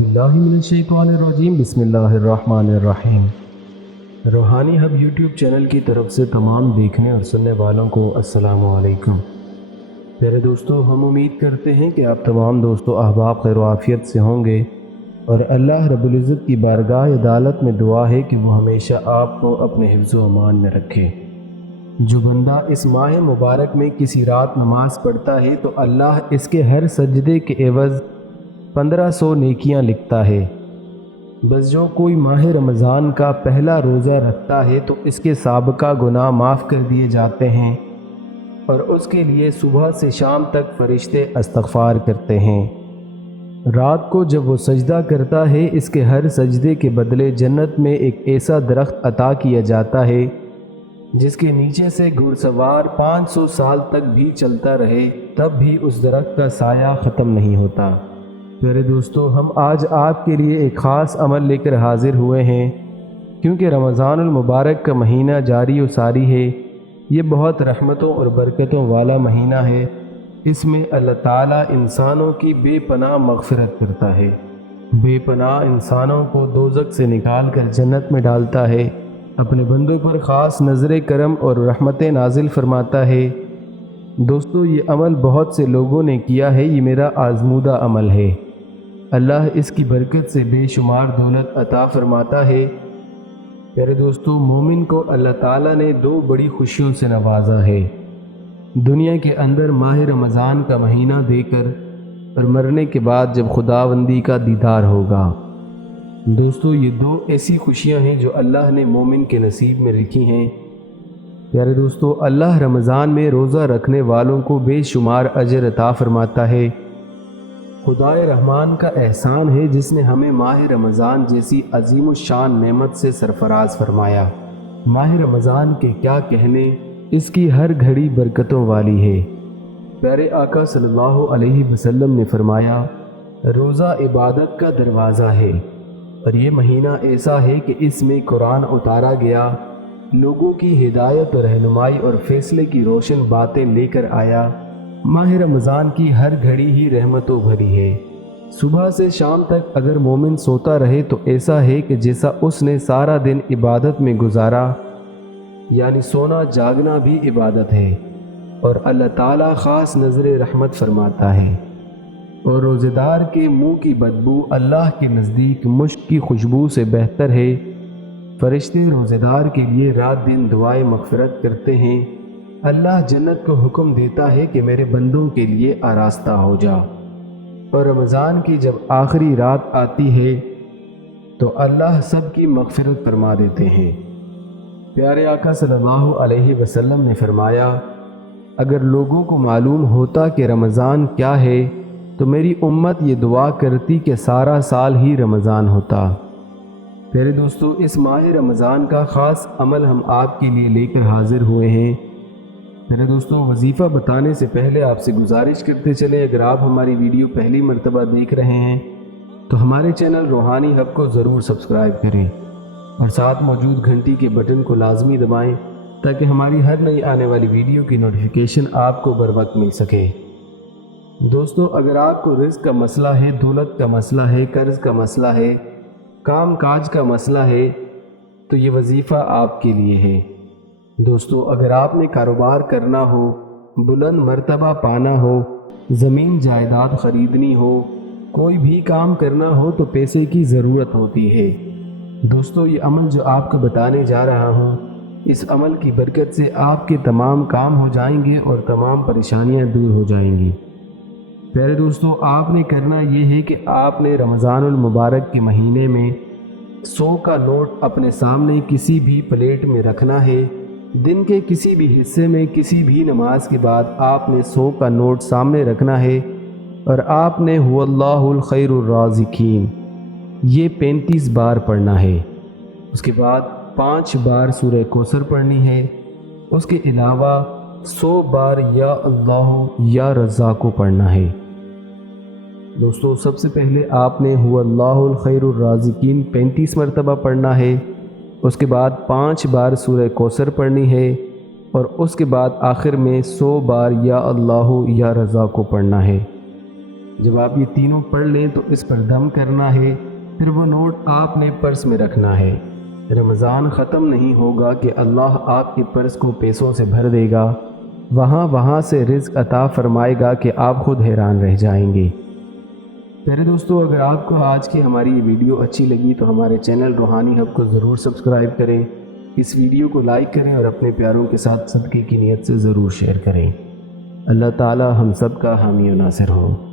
باللہ من الشیطان الرجیم بسم اللہ الرحمن الرحیم۔ روحانی ہب یوٹیوب چینل کی طرف سے تمام دیکھنے اور سننے والوں کو السلام علیکم۔ پیارے دوستو، ہم امید کرتے ہیں کہ آپ تمام دوستو احباب خیر و عافیت سے ہوں گے، اور اللہ رب العزت کی بارگاہ عدالت میں دعا ہے کہ وہ ہمیشہ آپ کو اپنے حفظ و امان میں رکھے۔ جو بندہ اس ماہ مبارک میں کسی رات نماز پڑھتا ہے تو اللہ اس کے ہر سجدے کے عوض 1500 نیکیاں لکھتا ہے۔ بس جو کوئی ماہ رمضان کا پہلا روزہ رکھتا ہے تو اس کے سابقہ گناہ معاف کر دیے جاتے ہیں، اور اس کے لیے صبح سے شام تک فرشتے استغفار کرتے ہیں۔ رات کو جب وہ سجدہ کرتا ہے، اس کے ہر سجدے کے بدلے جنت میں ایک ایسا درخت عطا کیا جاتا ہے جس کے نیچے سے گھڑ سوار 500 سال تک بھی چلتا رہے تب بھی اس درخت کا سایہ ختم نہیں ہوتا۔ میرے دوستو، ہم آج آپ کے لیے ایک خاص عمل لے کر حاضر ہوئے ہیں، کیونکہ رمضان المبارک کا مہینہ جاری و ساری ہے۔ یہ بہت رحمتوں اور برکتوں والا مہینہ ہے۔ اس میں اللہ تعالیٰ انسانوں کی بے پناہ مغفرت کرتا ہے، بے پناہ انسانوں کو دوزخ سے نکال کر جنت میں ڈالتا ہے، اپنے بندوں پر خاص نظر کرم اور رحمت نازل فرماتا ہے۔ دوستو، یہ عمل بہت سے لوگوں نے کیا ہے، یہ میرا آزمودہ عمل ہے۔ اللہ اس کی برکت سے بے شمار دولت عطا فرماتا ہے۔ پیارے دوستو، مومن کو اللہ تعالیٰ نے 2 بڑی خوشیوں سے نوازا ہے، دنیا کے اندر ماہ رمضان کا مہینہ دے کر، اور مرنے کے بعد جب خداوندی کا دیدار ہوگا۔ دوستو، یہ 2 ایسی خوشیاں ہیں جو اللہ نے مومن کے نصیب میں لکھی ہیں۔ پیارے دوستو، اللہ رمضان میں روزہ رکھنے والوں کو بے شمار اجر عطا فرماتا ہے۔ خدائے رحمان کا احسان ہے جس نے ہمیں ماہ رمضان جیسی عظیم الشان نعمت سے سرفراز فرمایا۔ ماہ رمضان کے کیا کہنے، اس کی ہر گھڑی برکتوں والی ہے۔ پیارے آقا صلی اللہ علیہ وسلم نے فرمایا، روزہ عبادت کا دروازہ ہے، اور یہ مہینہ ایسا ہے کہ اس میں قرآن اتارا گیا، لوگوں کی ہدایت اور رہنمائی اور فیصلے کی روشن باتیں لے کر آیا۔ ماہ رمضان کی ہر گھڑی ہی رحمتوں بھری ہے۔ صبح سے شام تک اگر مومن سوتا رہے تو ایسا ہے کہ جیسا اس نے سارا دن عبادت میں گزارا، یعنی سونا جاگنا بھی عبادت ہے، اور اللہ تعالیٰ خاص نظر رحمت فرماتا ہے۔ اور روزے دار کے منہ کی بدبو اللہ کے نزدیک مشک کی خوشبو سے بہتر ہے۔ فرشتے روزے دار کے لیے رات دن دعائیں مغفرت کرتے ہیں۔ اللہ جنت کو حکم دیتا ہے کہ میرے بندوں کے لیے آراستہ ہو جا۔ اور رمضان کی جب آخری رات آتی ہے تو اللہ سب کی مغفرت فرما دیتے ہیں۔ پیارے آقا صلی اللہ علیہ وسلم نے فرمایا، اگر لوگوں کو معلوم ہوتا کہ رمضان کیا ہے تو میری امت یہ دعا کرتی کہ سارا سال ہی رمضان ہوتا۔ پیارے دوستو، اس ماہ رمضان کا خاص عمل ہم آپ کے لیے لے کر حاضر ہوئے ہیں۔ میرے دوستو، وظیفہ بتانے سے پہلے آپ سے گزارش کرتے چلیں، اگر آپ ہماری ویڈیو پہلی مرتبہ دیکھ رہے ہیں تو ہمارے چینل روحانی ہب کو ضرور سبسکرائب کریں، اور ساتھ موجود گھنٹی کے بٹن کو لازمی دبائیں تاکہ ہماری ہر نئی آنے والی ویڈیو کی نوٹیفیکیشن آپ کو بر وقت مل سکے۔ دوستو، اگر آپ کو رزق کا مسئلہ ہے، دولت کا مسئلہ ہے، قرض کا مسئلہ ہے، کام کاج کا مسئلہ ہے، تو یہ وظیفہ آپ کے لیے ہے۔ دوستو، اگر آپ نے کاروبار کرنا ہو، بلند مرتبہ پانا ہو، زمین جائیداد خریدنی ہو، کوئی بھی کام کرنا ہو تو پیسے کی ضرورت ہوتی ہے۔ دوستو، یہ عمل جو آپ کو بتانے جا رہا ہوں، اس عمل کی برکت سے آپ کے تمام کام ہو جائیں گے اور تمام پریشانیاں دور ہو جائیں گی۔ پیارے دوستو، آپ نے کرنا یہ ہے کہ آپ نے رمضان المبارک کے مہینے میں 100 کا نوٹ اپنے سامنے کسی بھی پلیٹ میں رکھنا ہے۔ دن کے کسی بھی حصے میں کسی بھی نماز کے بعد آپ نے 100 کا نوٹ سامنے رکھنا ہے، اور آپ نے هو اللہ الخیر الرازقین یہ 35 بار پڑھنا ہے۔ اس کے بعد 5 بار سورہ کوثر پڑھنی ہے۔ اس کے علاوہ 100 بار یا اللہ یا رزاق کو پڑھنا ہے۔ دوستو، سب سے پہلے آپ نے هو اللہ الخیر الرازقین 35 مرتبہ پڑھنا ہے۔ اس کے بعد 5 بار سورہ کوثر پڑھنی ہے، اور اس کے بعد آخر میں 100 بار یا اللہ یا رزاق کو پڑھنا ہے۔ جب آپ یہ تینوں پڑھ لیں تو اس پر دم کرنا ہے، پھر وہ نوٹ آپ نے پرس میں رکھنا ہے۔ رمضان ختم نہیں ہوگا کہ اللہ آپ کے پرس کو پیسوں سے بھر دے گا، وہاں سے رزق عطا فرمائے گا کہ آپ خود حیران رہ جائیں گے۔ پیارے دوستو، اگر آپ کو آج کی ہماری یہ ویڈیو اچھی لگی تو ہمارے چینل روحانی ہب کو ضرور سبسکرائب کریں، اس ویڈیو کو لائک کریں اور اپنے پیاروں کے ساتھ صدقے کی نیت سے ضرور شیئر کریں۔ اللہ تعالی ہم سب کا حامی و ناصر ہوں۔